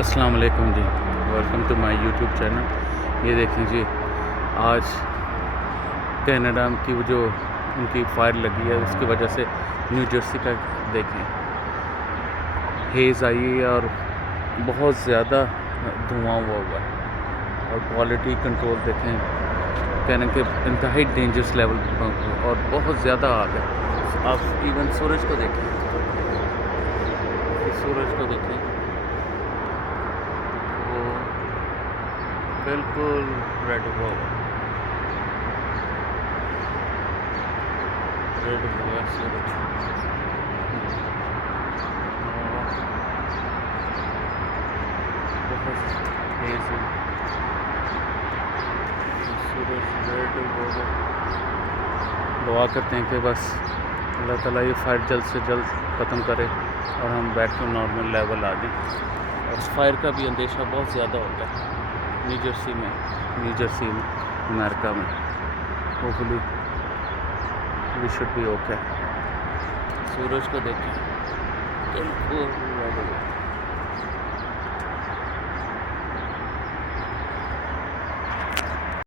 अस्सलाम वालेकुम जी, welcome to my YouTube channel. ये देखें जी, आज कनाडा की जो उनकी फायर लगी है उसकी वजह से न्यू जर्सी का देखें हेज़ आई है और बहुत ज़्यादा धुआं हुआ है और क्वालिटी कंट्रोल देखें कहने के इंतहाई डेंजरस लेवल और बहुत ज़्यादा आग है। आप इवन सूरज को देखें, सूरज को देखें, वो बिल्कुल रेड हुआ सूरज। बहुत तेज सूरज रेड हुआ। दुआ करते हैं कि बस अल्लाह ताला ये फायर जल्द से जल्द ख़त्म करे और हम बैठ कर नॉर्मल लेवल आ जाएं। और फायर का भी अंदेशा बहुत ज़्यादा होता है न्यू जर्सी में अमेरिका में। Hopefully we should be okay. सूरज को देखें, बिल्कुल